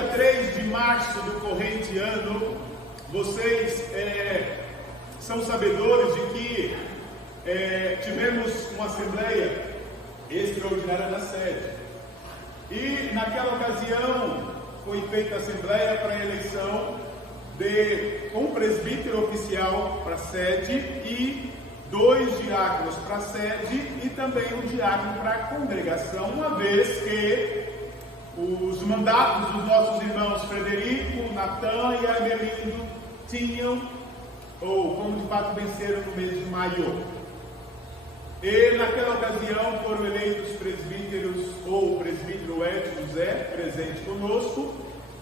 dia 3 de março do corrente ano, vocês são sabedores de que tivemos uma assembleia extraordinária na sede. E naquela ocasião foi feita a assembleia para a eleição de um presbítero oficial para a sede e 2 diáconos para a sede e também um diácono para a congregação, uma vez que os mandatos dos nossos irmãos Frederico, Natan e Armelindo tinham, ou como de fato venceram no mês de maio. E naquela ocasião foram eleitos presbíteros, ou o presbítero Edson José, presente conosco,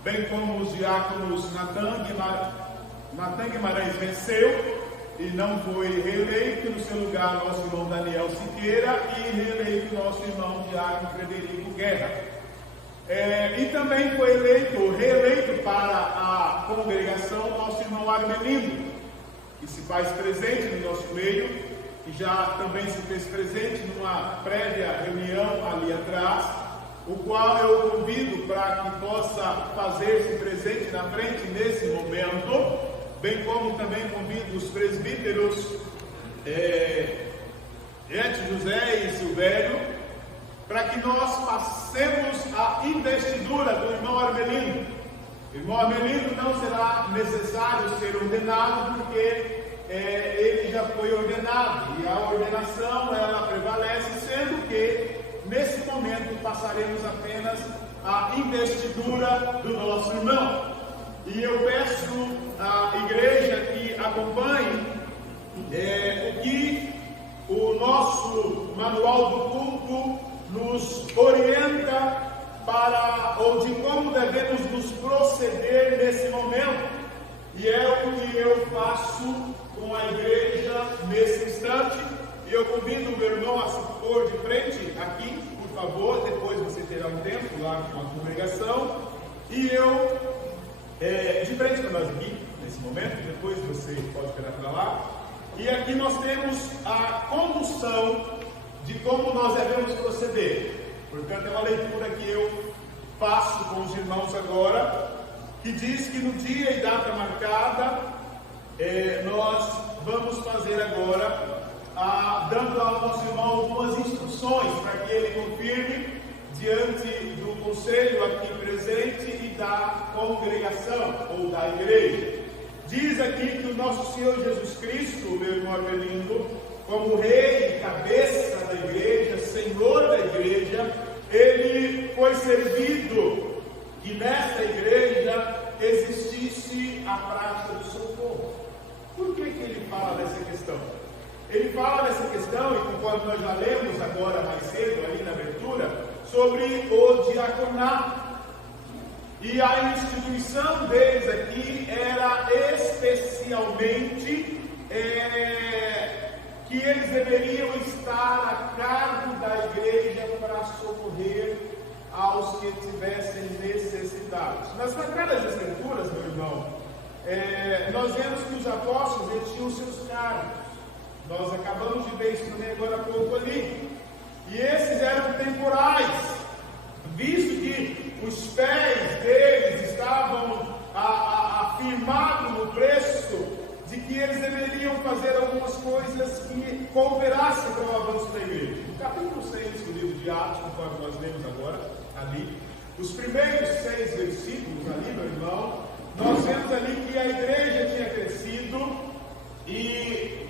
bem como os diáconos Natan Guimarães venceu e não foi reeleito, no seu lugar nosso irmão Daniel Siqueira e reeleito nosso irmão diácono Frederico Guerra. E também foi reeleito para a congregação nosso irmão Armelindo, que se faz presente no nosso meio, que já também se fez presente numa prévia reunião ali atrás, o qual eu convido para que possa fazer-se presente na frente nesse momento, bem como também convido os presbíteros Edson José e Silvério, para que nós passemos a investidura do irmão Armelindo. O irmão Armelindo não será necessário ser ordenado, porque ele já foi ordenado, e a ordenação ela prevalece, sendo que nesse momento passaremos apenas a investidura do nosso irmão. E eu peço à igreja que acompanhe o que o nosso manual do culto nos orienta ou de como devemos nos proceder nesse momento. E é o que eu faço com a igreja nesse instante. E eu convido o meu irmão a se pôr de frente aqui, por favor. Depois você terá um tempo lá com a congregação. E eu, de frente para nós aqui, nesse momento, depois você pode esperar para lá. E aqui nós temos a condução de como nós devemos proceder. Portanto, é uma leitura que eu faço com os irmãos agora, que diz que no dia e data marcada, nós vamos fazer agora, dando ao nosso irmão algumas instruções para que ele confirme diante do conselho aqui presente e da congregação ou da igreja. Diz aqui que o nosso Senhor Jesus Cristo, meu irmão Armelindo, como rei e cabeça da igreja, senhor da igreja, ele foi servido que nesta igreja existisse a prática do socorro. Por que ele fala dessa questão? Ele fala dessa questão, e conforme nós já lemos agora mais cedo, ali na abertura, sobre o diaconato. E a instituição deles aqui era especialmente que eles deveriam estar a cargo da igreja para socorrer aos que tivessem necessitados. Nas Sagradas Escrituras, meu irmão, nós vemos que os apóstolos eles tinham seus cargos. Nós acabamos de ver isso também agora há pouco ali. E esses eram temporais, visto que os pés deles estavam afirmados no preço de que eles deveriam fazer algumas coisas que cooperassem para o avanço da igreja. No capítulo 6 do livro de Atos, conforme nós lemos agora, ali, os primeiros 6 versículos ali, meu irmão, nós vemos ali que a igreja tinha crescido e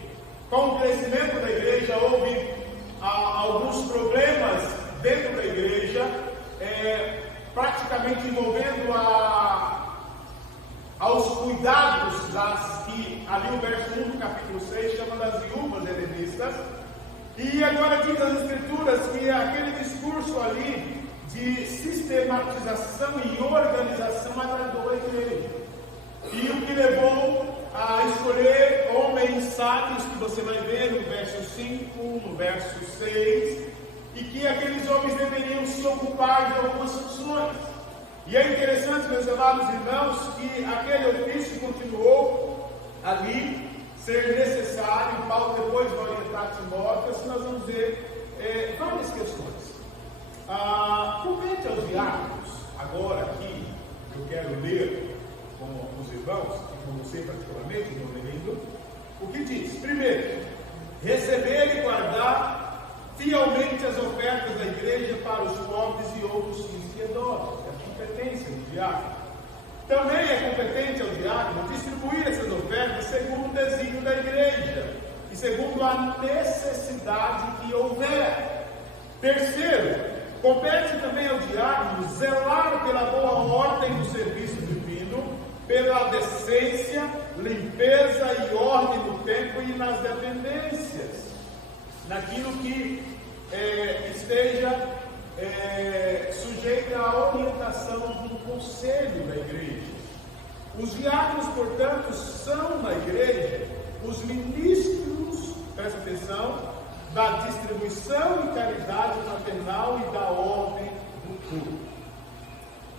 com o crescimento da igreja houve alguns problemas dentro da igreja, praticamente envolvendo aos cuidados que ali o verso 1 do capítulo 6 chama das viúvas helenistas. E agora diz as Escrituras que aquele discurso ali de sistematização e organização agradou a igreja. E o que levou a escolher homens sábios, que você vai ver no verso 5, no verso 6, e que aqueles homens deveriam se ocupar de algumas funções. E é interessante, meus amados irmãos, que aquele ofício continuou ali ser necessário. Paulo depois vai orientar Timóteo, assim nós vamos ver várias questões. Compete aos diáconos, agora aqui, eu quero ler com os irmãos, e com você particularmente, irmão Melindo, o que diz? Primeiro, receber e guardar fielmente as ofertas da igreja para os pobres e outros fins piedosos. É a competência do diácono. Também é competente ao diácono distribuir essas ofertas segundo o desígnio da igreja e segundo a necessidade que houver. Terceiro, compete também ao diácono zelar pela boa ordem do serviço divino, pela decência, limpeza e ordem no templo e nas dependências, naquilo que esteja sujeito à orientação do conselho da igreja. Os diáconos, portanto, são na igreja os ministros, presta atenção, da distribuição e caridade fraternal e da ordem do culto.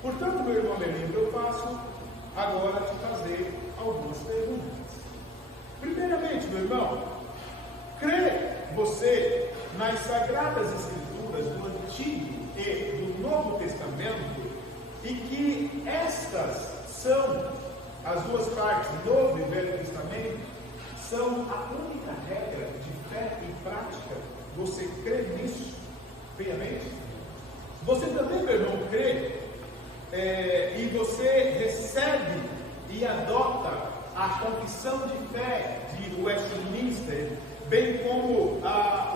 Portanto, meu irmão Melindo, eu passo agora a te fazer algumas perguntas. Primeiramente, meu irmão, crê você nas Sagradas Escrituras do Antigo e do Novo Testamento e que estas são, as duas partes, Novo e Velho Testamento, são a única regra de fé e prática? Você crê nisso piamente? Você também, meu irmão, crê e você recebe e adota a confissão de fé de Westminster, bem como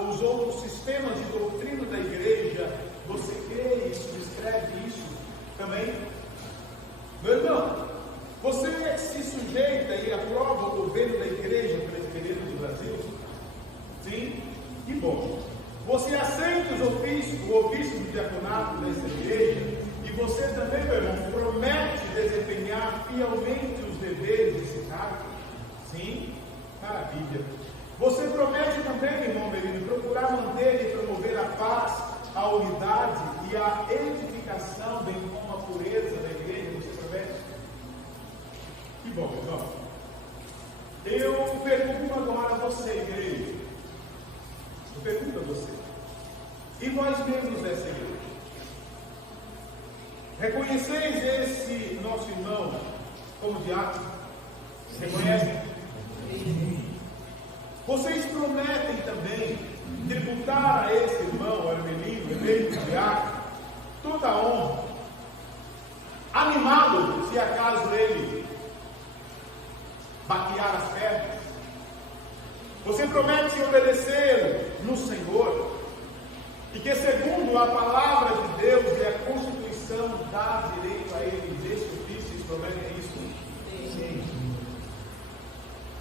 os outros sistemas de doutrina da igreja? Você crê e subscreve isso também? Meu irmão, você se sujeita e aprova o governo da igreja presbiteriana do Brasil? Sim? Que bom. Você aceita o ofício do diaconato dessa igreja? E você também, meu irmão, promete desempenhar fielmente os deveres desse cargo? Sim? Maravilha. Você promete também, irmão Melindo, procurar manter e promover a paz, a unidade e a edificação, bem como a pureza da igreja? Você promete? Que bom, irmão. Eu pergunto agora a você, igreja. Eu pergunto a você. E nós mesmos dessa igreja? Reconheceis esse nosso irmão como diácono? Reconhecem? Vocês prometem também tributar a esse irmão, Armelino, eleito diácono, toda a honra, animá-lo se acaso ele baquear as pernas? Você promete obedecer no Senhor e que, segundo a palavra de Deus e a Constituição, dá direito a ele desse ofício? Vocês prometem isso? Sim.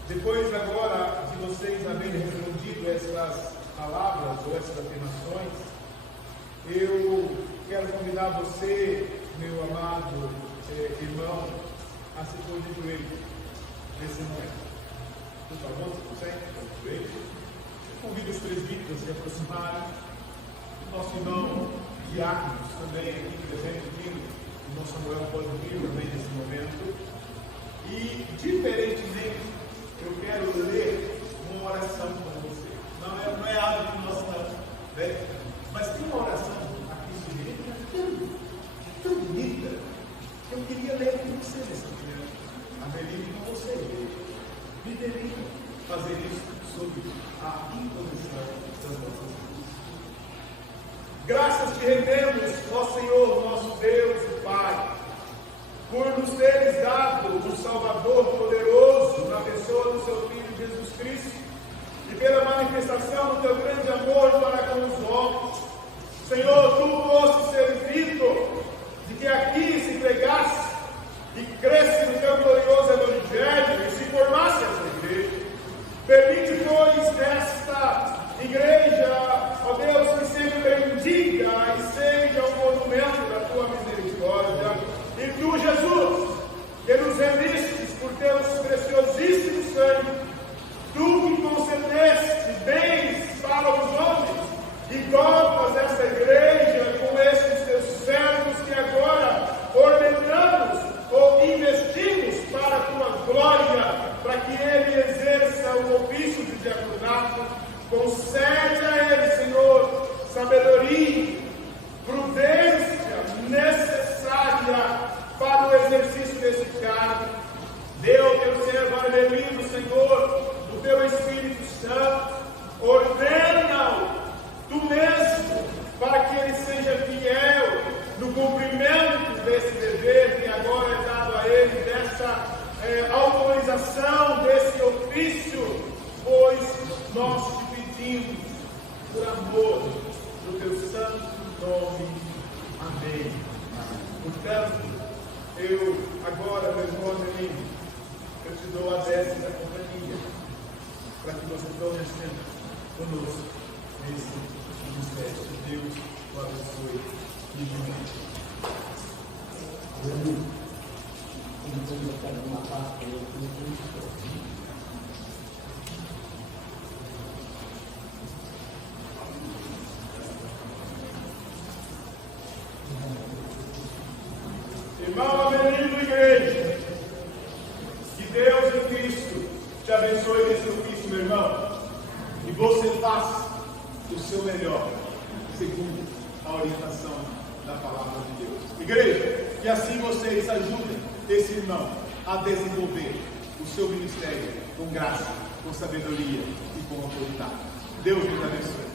Depois agora de vocês haverem respondido essas palavras ou essas afirmações, eu quero convidar você, meu amado irmão, a se pôr de joelho nesse momento. Por favor, se consegue, de joelho. Eu convido os presbíteros a se aproximarem. O nosso irmão diáconos também aqui presente, o irmão Samuel pode vir também nesse momento. E, diferentemente, eu quero ler uma oração com você. Não é algo que nós estamos, né? Mas tem uma oração aqui sugerida tão bonita, que eu queria ler com você nesse momento. A Melina com você. Me permita fazer isso sob a imposição das nossas vidas. Graças te rendemos, ó Senhor, nosso Deus e Pai, por nos teres dado um Salvador poderoso na pessoa do seu Filho Jesus Cristo e pela manifestação do teu grande amor para com os homens. Senhor, tu foste servido de que aqui se pregasse e cresce no teu glorioso Evangelho e se formasse essa igreja. Permite, pois, nesta igreja, ó Deus, que sempre bendiga e seja um monumento da tua misericórdia. E tu, Jesus, que nos remistes por teus preciosíssimos sangue, tu que concedeste bens para os homens e dotas essa igreja exercício desse cargo. Dê ao teu servo Armelino, Senhor, o teu Espírito Santo. Ordena-o tu mesmo, para que ele seja fiel no cumprimento desse dever que agora é dado a ele, dessa autorização desse ofício, pois nós te pedimos, por amor do teu santo nome. Amém. Portanto, eu agora, meu irmão Armelino, eu te dou a 10ª companhia, para que você tome assento conosco nesse ministério. Deus o abençoe livremente. Irmão Armelino, igreja, que Deus em Cristo te abençoe nesse ofício, meu irmão, e você faça o seu melhor, segundo a orientação da palavra de Deus. Igreja, que assim vocês ajudem esse irmão a desenvolver o seu ministério com graça, com sabedoria e com autoridade. Deus nos abençoe.